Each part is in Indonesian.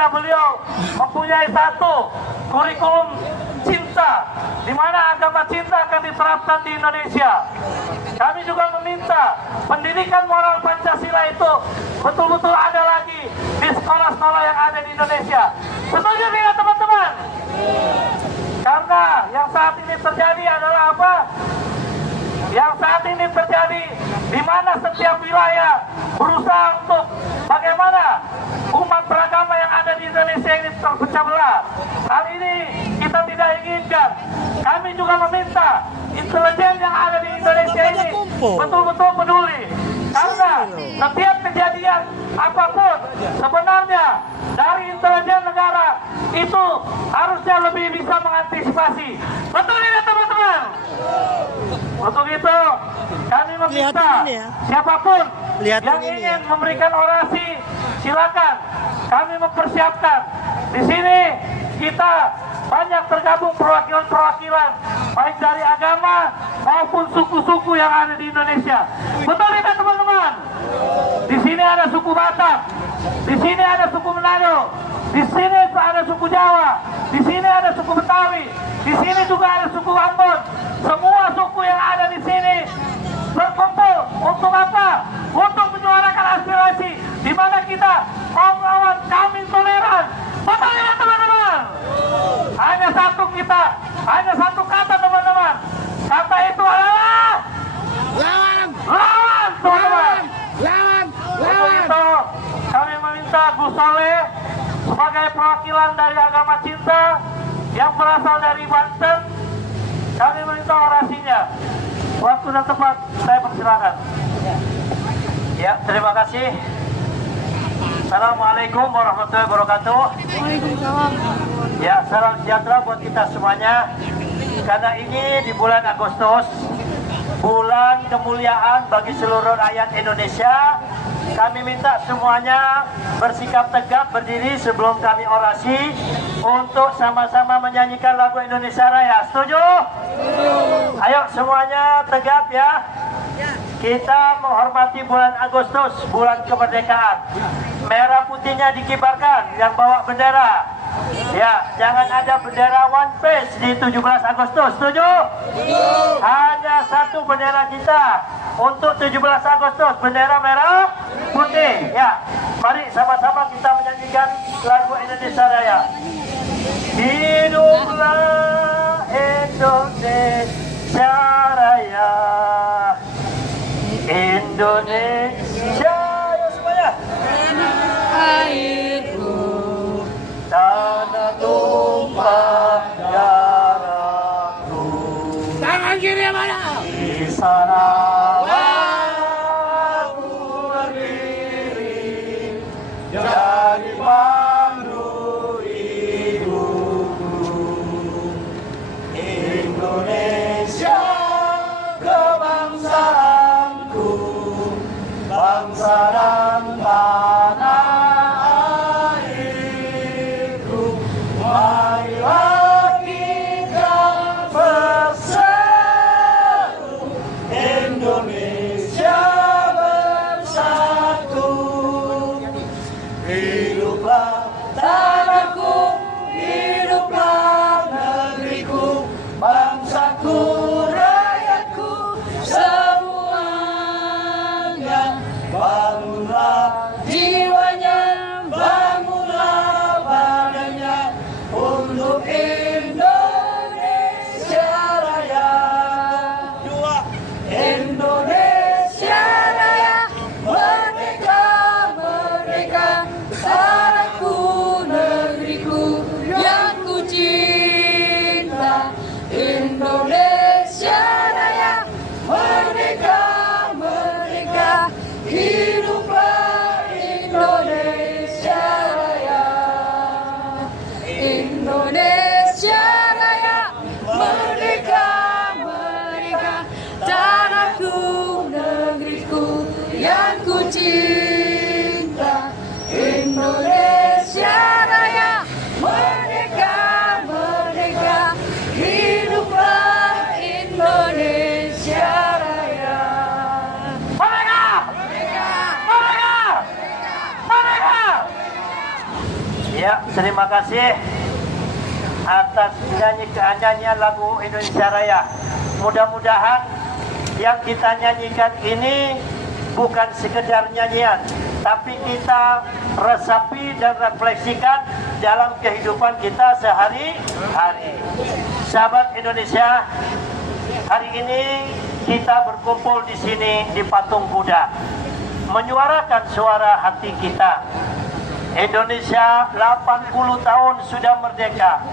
tentunya beliau mempunyai satu kurikulum cinta, di mana agama cinta akan diterapkan di Indonesia. Kami juga meminta pendidikan moral Pancasila itu betul-betul ada lagi di sekolah-sekolah yang ada di Indonesia. Setuju tidak teman-teman? Karena yang saat ini terjadi adalah apa? Yang saat ini terjadi di mana setiap wilayah berusaha untuk bagaimana umat beragama yang ada di Indonesia ini terpecah belah. Hal ini kita tidak inginkan. Kami juga meminta intelijen yang ada di Indonesia ini betul-betul peduli. Karena setiap kejadian apapun sebenarnya dari intelijen negara itu harusnya lebih bisa mengantisipasi. Betul tidak teman-teman? Untuk itu kami meminta siapapun yang ingin memberikan orasi silakan. Kami mempersiapkan. Di sini kita banyak tergabung perwakilan-perwakilan baik dari agama maupun suku-suku yang ada di Indonesia. Betul tidak teman-teman? Di sini ada suku Batak, di sini ada suku Manado, di sini ada suku Jawa, di sini ada suku Betawi, di sini juga ada suku Ambon. Semua suku yang ada di sini berkumpul untuk apa? Untuk menyuarakan aspirasi di mana kita mau melawan kaum intoleran. Betul tidak teman-teman? Hanya satu kita, hanya satu kata teman-teman. Kata itu adalah lawan, lawan teman-teman. Lawan, lawan. Untuk itu kami meminta Gus Soleh sebagai perwakilan dari agama cinta yang berasal dari Banten, kami meminta orasinya. Waktu dan tempat saya persilakan. Ya, terima kasih. Assalamualaikum warahmatullahi wabarakatuh. Waalaikumsalam. Ya, salam sejahtera buat kita semuanya. Karena ini di bulan Agustus, bulan kemuliaan bagi seluruh rakyat Indonesia, kami minta semuanya bersikap tegap berdiri sebelum kami orasi untuk sama-sama menyanyikan lagu Indonesia Raya. Setuju? Ayo semuanya tegap ya. Kita menghormati bulan Agustus, bulan kemerdekaan. Merah putihnya dikibarkan, yang bawa bendera. Ya, jangan ada bendera one piece di 17 Agustus. Setuju? Hanya satu bendera kita untuk 17 Agustus, bendera merah putih. Ya, mari sama-sama kita menyanyikan lagu Indonesia Raya. Hiduplah Indonesia Raya, Indonesia, ayo semuanya. Airku, Tanah tumpah darahku. tangan kiri mana? Di sana aku berdiri, jadi pandu hidupku. Indonesia kebangsaanku, bangsa dan tanah airku. Marilah kita bersatu, Indonesia bersatu. Hiduplah tanahku, hiduplah negeriku, bangsaku, rakyatku, semuanya bangun. Ya, terima kasih atas nyanyian lagu Indonesia Raya. Mudah-mudahan yang kita nyanyikan ini bukan sekedar nyanyian, tapi kita resapi dan refleksikan dalam kehidupan kita sehari-hari. Sahabat Indonesia, hari ini kita berkumpul di sini di Patung Kuda, menyuarakan suara hati kita. Indonesia 80 tahun sudah merdeka.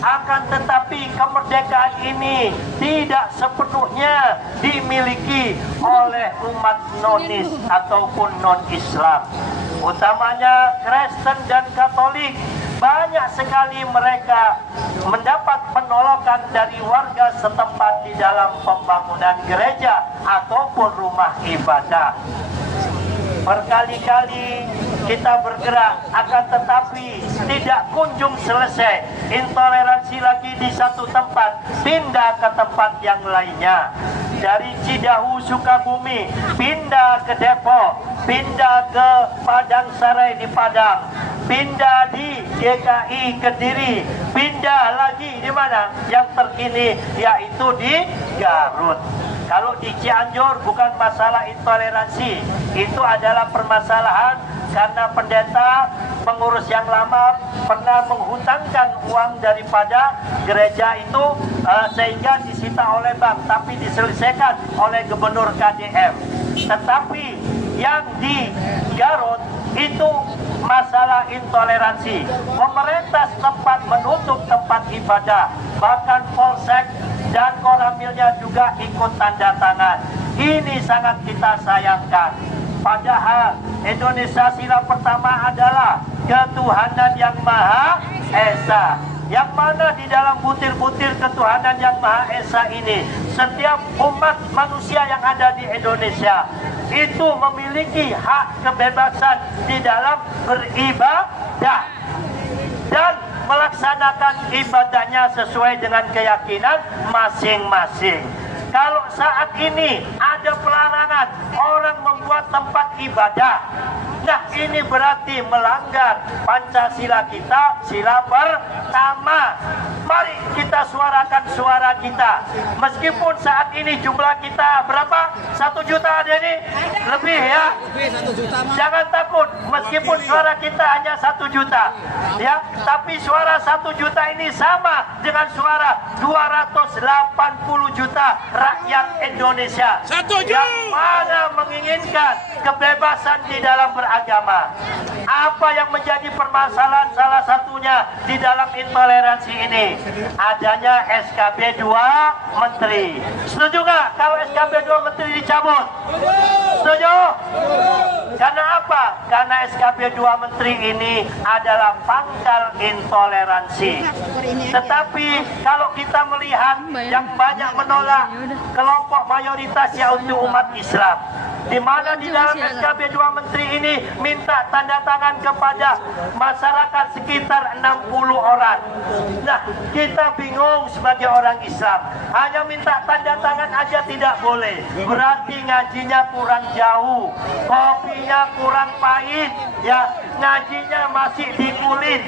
Akan tetapi kemerdekaan ini tidak sepenuhnya dimiliki oleh umat nonis ataupun non-Islam. Utamanya Kristen dan Katolik. Banyak sekali mereka mendapat penolakan dari warga setempat di dalam pembangunan gereja ataupun rumah ibadah. Berkali-kali kita bergerak, akan tetapi tidak kunjung selesai. Intoleransi lagi di satu tempat, pindah ke tempat yang lainnya. Dari Cidahu Sukabumi, pindah ke Depok, pindah ke Padang Sarai di Padang, pindah di GKI Kediri, pindah lagi di mana? Yang terkini yaitu di Garut. Kalau di Cianjur bukan masalah intoleransi, itu adalah permasalahan karena pendeta pengurus yang lama pernah menghutangkan uang daripada gereja itu sehingga disita oleh bank, tapi diselesaikan oleh gubernur KDM. Tetapi yang di Garut itu masalah intoleransi. Pemerintah setempat menutup tempat ibadah, bahkan Polsek dan Koramilnya juga ikut tanda tangan. Ini sangat kita sayangkan. Padahal Indonesia sila pertama adalah ketuhanan yang Maha Esa. Yang mana di dalam butir-butir ketuhanan yang Maha Esa ini, setiap umat manusia yang ada di Indonesia itu memiliki hak kebebasan di dalam beribadah dan melaksanakan ibadahnya sesuai dengan keyakinan masing-masing. Kalau saat ini ada pelarangan orang membuat tempat ibadah, nah ini berarti melanggar Pancasila kita, sila pertama. Mari kita suarakan suara kita. Meskipun saat ini jumlah kita berapa? 1 juta ada ini? Lebih ya? Jangan takut, meskipun suara kita hanya 1 juta ya, tapi suara 1 juta ini sama dengan suara 280 juta rakyat Indonesia yang mana menginginkan kebebasan di dalam beragama. Apa yang menjadi permasalahan salah satunya di dalam intoleransi ini? Adanya SKB 2 Menteri. Setuju nggak kalau SKB 2 Menteri dicabut? Setuju? Karena apa? Karena SKB 2 Menteri ini adalah pangkal intoleransi. Tetapi kalau kita melihat yang banyak menolak, kelompok mayoritas yaitu umat Islam, di mana di dalam SKB 2 Menteri ini minta tanda tangan kepada masyarakat sekitar 60 orang. Nah, kita bingung sebagai orang Islam, hanya minta tanda tangan aja tidak boleh. Berarti ngajinya kurang jauh, kopinya kurang pahit, ya ngajinya masih di kulit.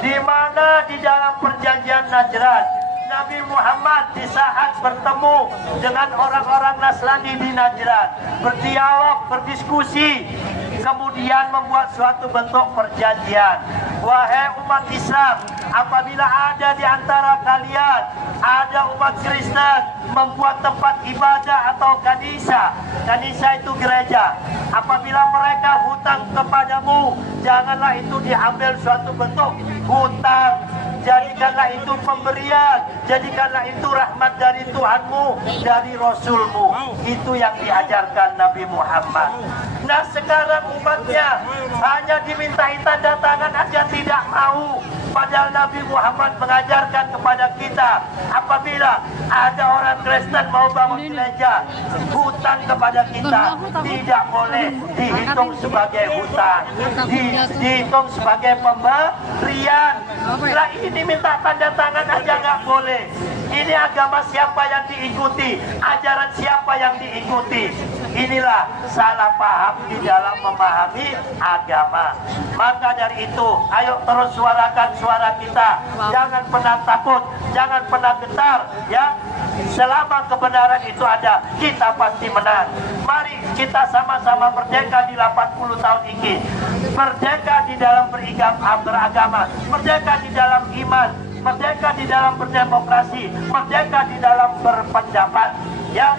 Di mana di dalam perjanjian Najran, Nabi Muhammad di saat bertemu dengan orang-orang Nasrani di Najran, berdialog, berdiskusi, kemudian membuat suatu bentuk perjanjian. Wahai umat Islam, apabila ada di antara kalian ada umat Kristen membuat tempat ibadah atau kanisa itu gereja, apabila mereka hutang kepadamu, janganlah itu diambil suatu bentuk hutang. Jadikanlah itu pemberian, jadikanlah itu rahmat dari Tuhanmu, dari Rasulmu. Itu yang diajarkan Nabi Muhammad. Nah sekarang umatnya hanya dimintai tanda tangan aja tidak mau. Padahal Nabi Muhammad mengajarkan kepada kita, apabila ada orang Kristen mau bangun gereja, hutang kepada kita tidak boleh dihitung sebagai hutang, dihitung sebagai pemberian. Lah ini minta tanda tangan aja nggak boleh. Ini agama siapa yang diikuti? Ajaran siapa yang diikuti? Inilah salah paham di dalam memahami agama. Maka dari itu, ayo terus suarakan suara kita. Jangan pernah takut, jangan pernah gentar, ya. Selama kebenaran itu ada, kita pasti menang. Mari kita sama-sama merdeka di 80 tahun ini. Merdeka di dalam beragama, merdeka di dalam iman, merdeka di dalam berdemokrasi, merdeka di dalam berpendapat, ya.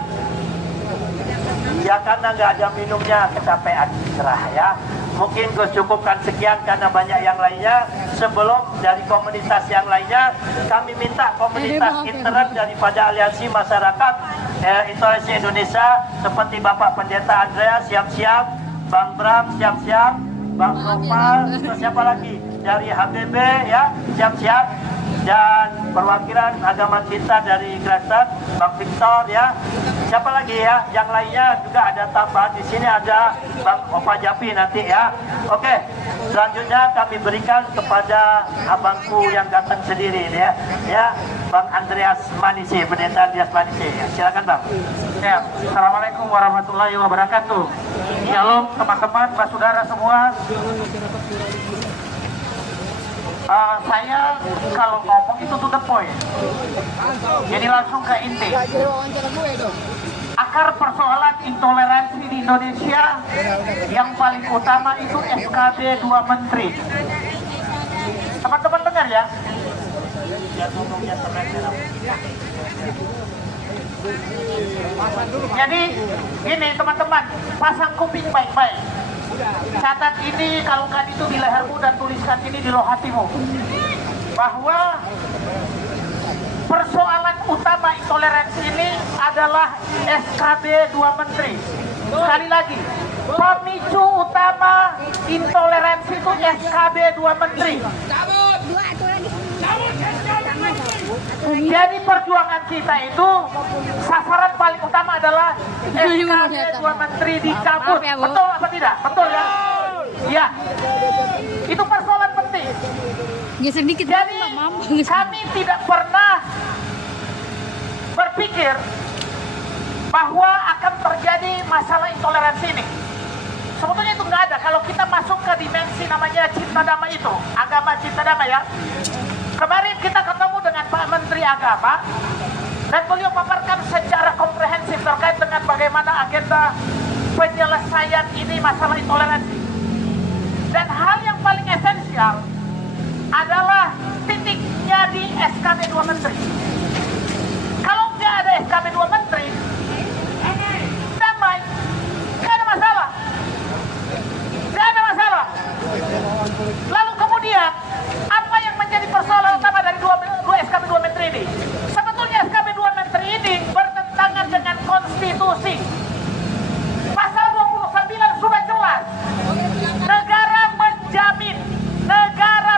Ya karena nggak ada minumnya kecapean cerah, ya. Mungkin gue cukupkan sekian karena banyak yang lainnya. Sebelum dari komunitas yang lainnya, kami minta komunitas intern daripada Aliansi Masyarakat Intoleransi Indonesia seperti Bapak Pendeta Andrea siap-siap, Bang Bram siap-siap, Bang Nopal, terus siapa lagi dari HBB ya siap-siap, dan perwakilan agama kita dari Kristen Bang Victor ya. Siapa lagi ya? Yang lainnya juga ada tambahan di sini, ada Bang Opa Japi nanti ya. Oke, selanjutnya kami berikan kepada abangku yang datang sendiri ya. Ya, Bang Andreas Manisi, Pendeta Andreas Manisi. Silakan Bang. Ya, Assalamualaikum warahmatullahi wabarakatuh. Shalom teman-teman, saudara semua. Saya kalau ngomong itu to the point, jadi langsung ke inti. Akar persoalan intoleransi di Indonesia yang paling utama itu SKB 2 Menteri. Teman-teman dengar ya. Jadi ini teman-teman, pasang kuping baik-baik. Catat ini, kalungkan itu di lehermu dan tuliskan ini di loh hatimu, bahwa persoalan utama intoleransi ini adalah SKB 2 Menteri. Sekali lagi, pemicu utama intoleransi itu SKB 2 Menteri. Jadi perjuangan kita itu sasaran paling utama adalah SKB 2 Menteri dicabut. Betul apa tidak? Betul ya? Ya. Itu persoalan penting. Jadi kami tidak pernah berpikir bahwa akan terjadi masalah intoleransi ini. Sebetulnya itu nggak ada. Kalau kita masuk ke dimensi namanya cinta damai itu, agama cinta damai ya. Kemarin kita ketemu dengan Pak Menteri Agama dan beliau paparkan secara komprehensif terkait dengan bagaimana agenda penyelesaian ini masalah intoleransi. Dan hal yang paling esensial adalah titiknya di SKB 2 Menteri. Kalau nggak ada SKB 2 Menteri, damai, nggak ada masalah. Nggak ada masalah. Lalu kemudian, apa yang menjadi persoalan utama dari dua SKB 2 Menteri ini? Sebetulnya SKB 2 Menteri ini bertentangan dengan konstitusi. Pasal 29 sudah jelas. Negara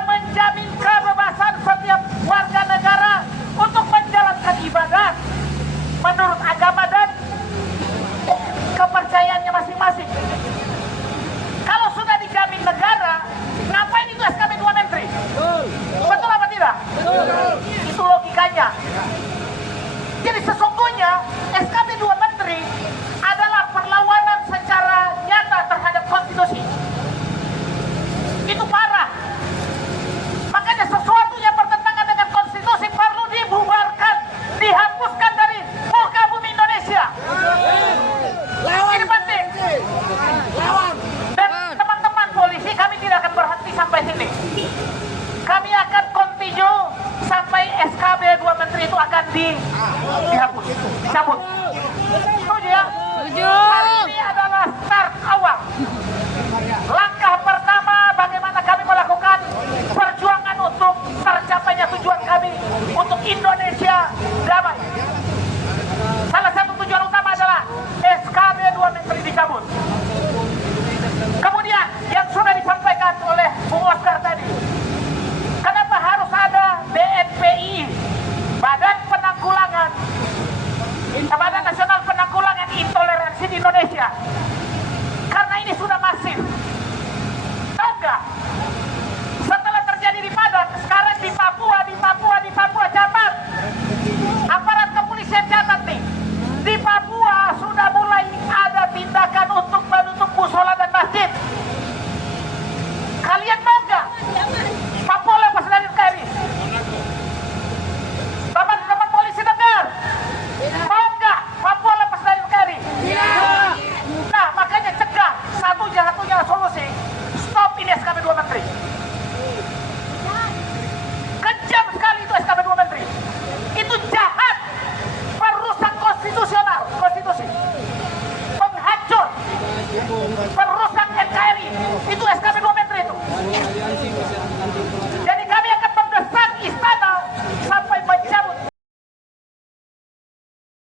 menjamin kebebasan setiap warga negara untuk menjalankan ibadah menurut agama dan kepercayaannya masing-masing. Kalau sudah dijamin negara, ngapain itu SKB 2 Menteri? Betul apa tidak? Itu logikanya. Jadi sesungguhnya SKB 2 Menteri adalah perlawanan secara nyata terhadap konstitusi. Itu parah. Makanya sesuatu yang bertentangan dengan konstitusi perlu dibubarkan, dihapuskan dari muka bumi Indonesia. Ini penting. Dan teman-teman polisi, kami tidak akan berhenti sampai sini. Kami akan continue sampai SKB 2 Menteri itu akan dihapus, dicabut. Setuju ya? Hari ini adalah start awal. Langkah pertama bagaimana kami melakukan perjuangan untuk tercapainya tujuan kami untuk Indonesia damai. Salah satu tujuan utama adalah SKB 2 Menteri dicabut. Kemudian yang sudah disampaikan oleh Bung Oscar tadi, kenapa harus ada BNPI, Badan Penanggulangan di Papua.